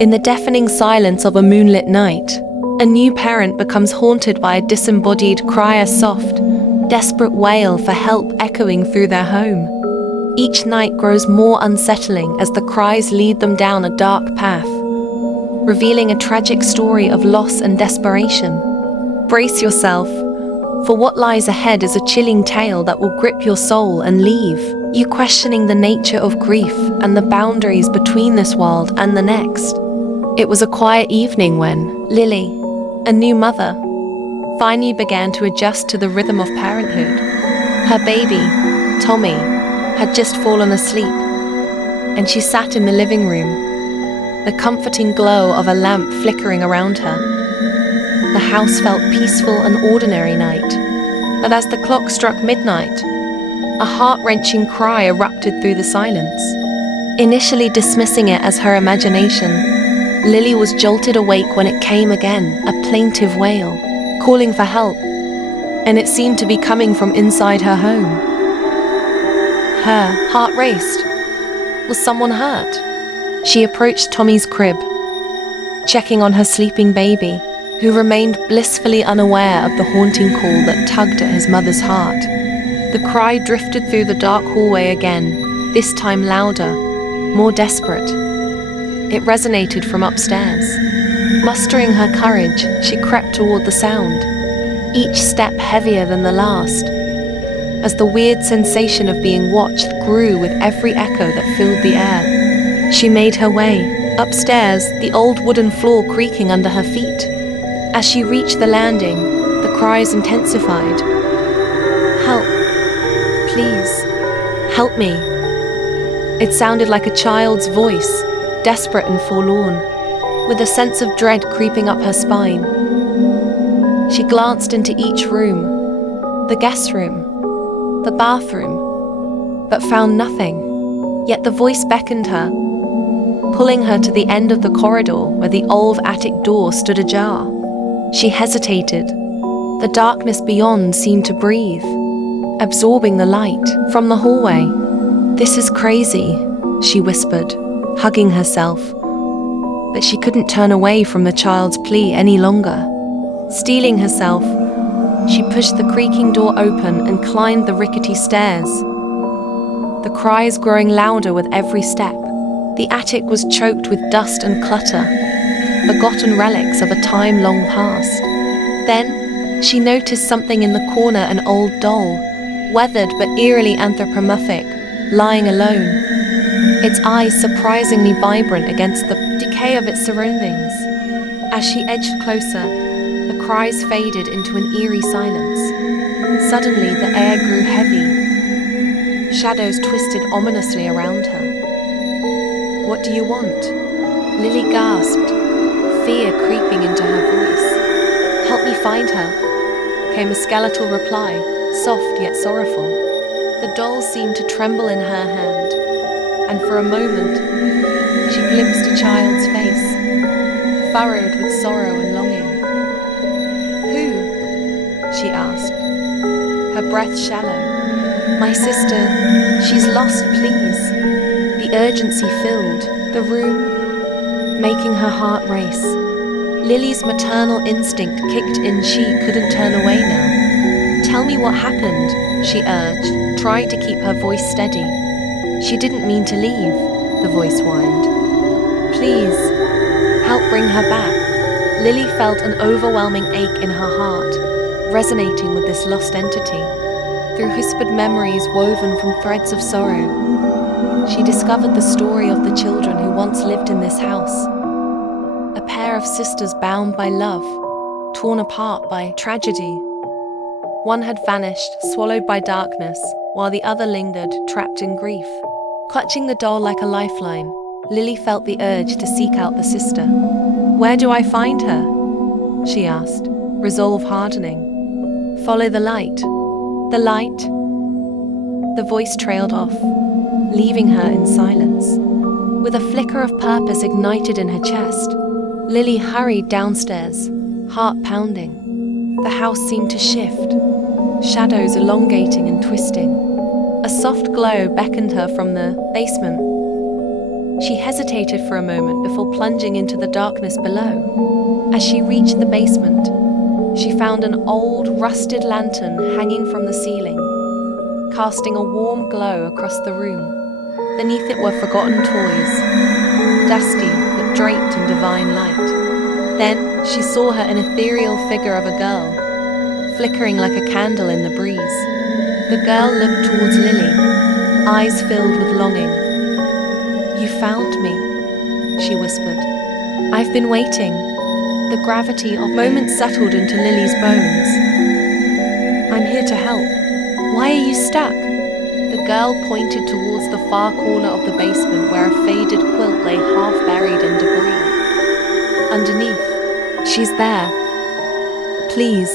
In the deafening silence of a moonlit night, a new parent becomes haunted by a disembodied cry, a soft, desperate wail for help echoing through their home. Each night grows more unsettling as the cries lead them down a dark path, revealing a tragic story of loss and desperation. Brace yourself, for what lies ahead is a chilling tale that will grip your soul and leave you questioning the nature of grief and the boundaries between this world and the next. It was a quiet evening when Lily, a new mother, finally began to adjust to the rhythm of parenthood. Her baby, Tommy, had just fallen asleep, and she sat in the living room, the comforting glow of a lamp flickering around her. The house felt peaceful and ordinary night, but as the clock struck midnight, a heart-wrenching cry erupted through the silence. Initially dismissing it as her imagination, Lily was jolted awake when it came again, a plaintive wail, calling for help, and it seemed to be coming from inside her home. Her heart raced. Was someone hurt? She approached Tommy's crib, checking on her sleeping baby, who remained blissfully unaware of the haunting call that tugged at his mother's heart. The cry drifted through the dark hallway again, this time louder, more desperate. It resonated from upstairs. Mustering her courage, she crept toward the sound, each step heavier than the last, as the weird sensation of being watched grew with every echo that filled the air. She made her way upstairs, the old wooden floor creaking under her feet. As she reached the landing, the cries intensified. "Help! Please, help me!" It sounded like a child's voice, desperate and forlorn, with a sense of dread creeping up her spine. She glanced into each room, the guest room, the bathroom, but found nothing. Yet the voice beckoned her, pulling her to the end of the corridor where the old attic door stood ajar. She hesitated. The darkness beyond seemed to breathe, absorbing the light from the hallway. "This is crazy," she whispered, hugging herself. But she couldn't turn away from the child's plea any longer. Steeling herself, she pushed the creaking door open and climbed the rickety stairs, the cries growing louder with every step. The attic was choked with dust and clutter, forgotten relics of a time long past. Then, she noticed something in the corner, an old doll, weathered but eerily anthropomorphic, lying alone, its eyes surprisingly vibrant against the decay of its surroundings. As she edged closer, the cries faded into an eerie silence. Suddenly, the air grew heavy. Shadows twisted ominously around her. "What do you want?" Lily gasped, fear creeping into her voice. "Help me find her," came a skeletal reply, soft yet sorrowful. The doll seemed to tremble in her hand, and for a moment, she glimpsed a child's face, furrowed with sorrow and longing. "Who?" she asked, her breath shallow. "My sister, she's lost, please." The urgency filled the room, making her heart race. Lily's maternal instinct kicked in. She couldn't turn away now. "Tell me what happened," she urged, trying to keep her voice steady. "She didn't mean to leave," the voice whined. "Please, help bring her back." Lily felt an overwhelming ache in her heart, resonating with this lost entity. Through whispered memories woven from threads of sorrow, she discovered the story of the children who once lived in this house. A pair of sisters bound by love, torn apart by tragedy. One had vanished, swallowed by darkness, while the other lingered, trapped in grief. Clutching the doll like a lifeline, Lily felt the urge to seek out the sister. "Where do I find her?" she asked, resolve hardening. "Follow the light." "The light?" The voice trailed off, leaving her in silence. With a flicker of purpose ignited in her chest, Lily hurried downstairs, heart pounding. The house seemed to shift, shadows elongating and twisting. A soft glow beckoned her from the basement, She hesitated for a moment before plunging into the darkness below. As she reached the basement, she found an old, rusted lantern hanging from the ceiling, casting a warm glow across the room. Beneath it were forgotten toys, dusty but draped in divine light. Then she saw an ethereal figure of a girl, flickering like a candle in the breeze. The girl looked towards Lily, eyes filled with longing. "You found me," she whispered. "I've been waiting." The gravity of moments settled into Lily's bones. "I'm here to help. Why are you stuck?" The girl pointed towards the far corner of the basement where a faded quilt lay half buried in debris. Underneath, "She's there. Please."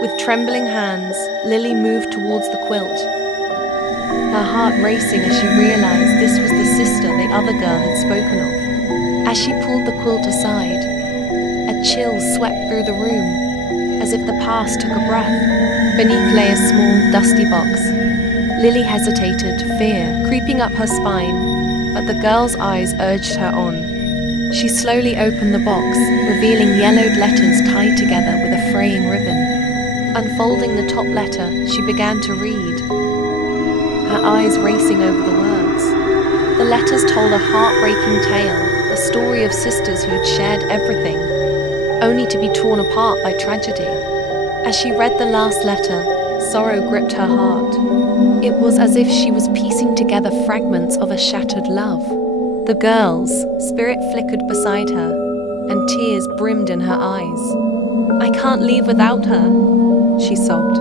With trembling hands, Lily moved towards the quilt, her heart racing as she realized this was the sister the other girl had spoken of. As she pulled the quilt aside, a chill swept through the room, as if the past took a breath. Beneath lay a small, dusty box. Lily hesitated, fear creeping up her spine, but the girl's eyes urged her on. She slowly opened the box, revealing yellowed letters tied together with a fraying ribbon. Unfolding the top letter, she began to read, her eyes racing over the words. The letters told a heartbreaking tale, a story of sisters who had shared everything, only to be torn apart by tragedy. As she read the last letter, sorrow gripped her heart. It was as if she was piecing together fragments of a shattered love. The girl's spirit flickered beside her, and tears brimmed in her eyes. "I can't leave without her," she sobbed.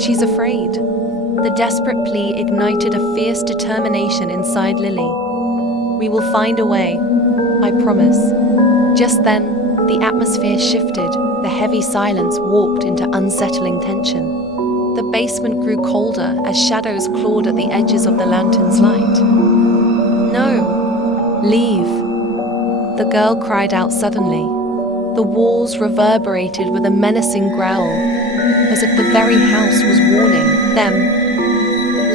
"She's afraid." The desperate plea ignited a fierce determination inside Lily. "We will find a way, I promise." Just then, the atmosphere shifted, the heavy silence warped into unsettling tension. The basement grew colder as shadows clawed at the edges of the lantern's light. "No, leave," the girl cried out suddenly. The walls reverberated with a menacing growl, as if the very house was warning them.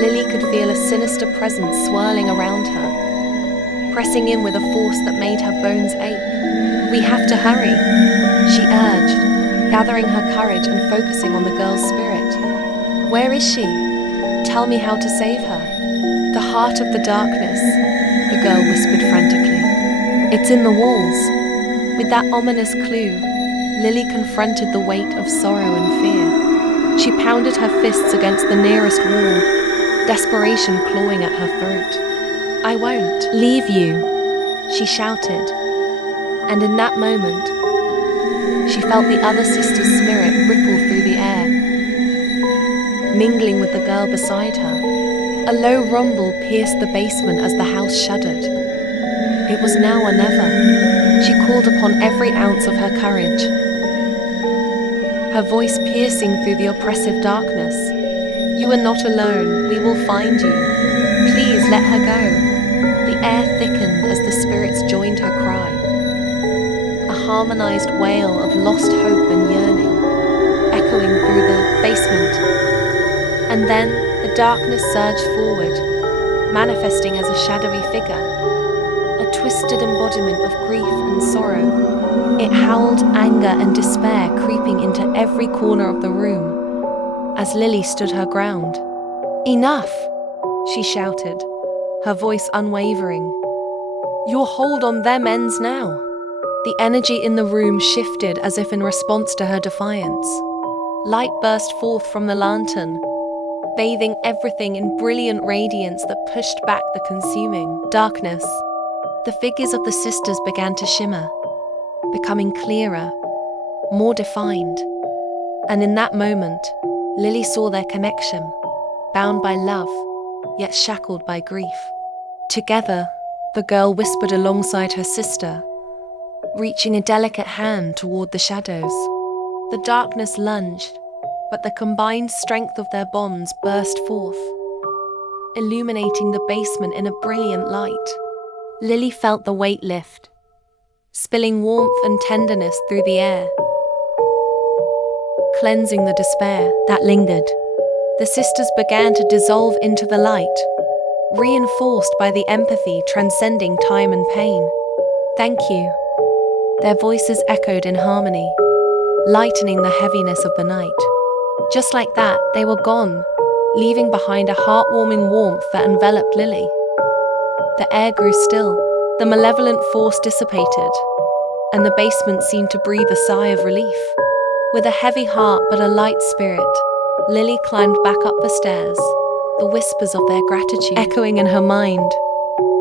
Lily could feel a sinister presence swirling around her, pressing in with a force that made her bones ache. "We have to hurry," she urged, gathering her courage and focusing on the girl's spirit. "Where is she? Tell me how to save her." "The heart of the darkness," the girl whispered frantically. "It's in the walls." With that ominous clue, Lily confronted the weight of sorrow and fear. She pounded her fists against the nearest wall, desperation clawing at her throat. "I won't leave you," she shouted. And in that moment, she felt the other sister's spirit ripple through the air, mingling with the girl beside her. A low rumble pierced the basement as the house shuddered. It was now or never. She called upon every ounce of her courage, her voice piercing through the oppressive darkness. "You are not alone. We will find you. Please let her go." The air thickened as the spirits joined her cry, a harmonized wail of lost hope and yearning, echoing through the basement. And then the darkness surged forward, manifesting as a shadowy figure, a twisted embodiment of grief and sorrow. It howled anger and despair creeping into every corner of the room as Lily stood her ground. "Enough!" she shouted, her voice unwavering. "Your hold on them ends now." The energy in the room shifted as if in response to her defiance. Light burst forth from the lantern, bathing everything in brilliant radiance that pushed back the consuming darkness. The figures of the sisters began to shimmer, becoming clearer, more defined. And in that moment, Lily saw their connection, bound by love, yet shackled by grief. Together, the girl whispered alongside her sister, reaching a delicate hand toward the shadows. The darkness lunged, but the combined strength of their bonds burst forth, illuminating the basement in a brilliant light. Lily felt the weight lift, spilling warmth and tenderness through the air, cleansing the despair that lingered. The sisters began to dissolve into the light, reinforced by the empathy transcending time and pain. "Thank you." Their voices echoed in harmony, lightening the heaviness of the night. Just like that, they were gone, leaving behind a heartwarming warmth that enveloped Lily. The air grew still, the malevolent force dissipated, and the basement seemed to breathe a sigh of relief. With a heavy heart but a light spirit, Lily climbed back up the stairs, the whispers of their gratitude echoing in her mind.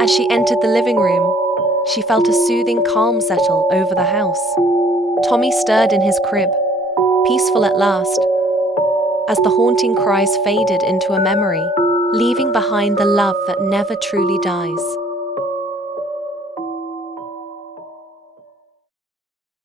As she entered the living room, she felt a soothing calm settle over the house. Tommy stirred in his crib, peaceful at last, as the haunting cries faded into a memory, leaving behind the love that never truly dies.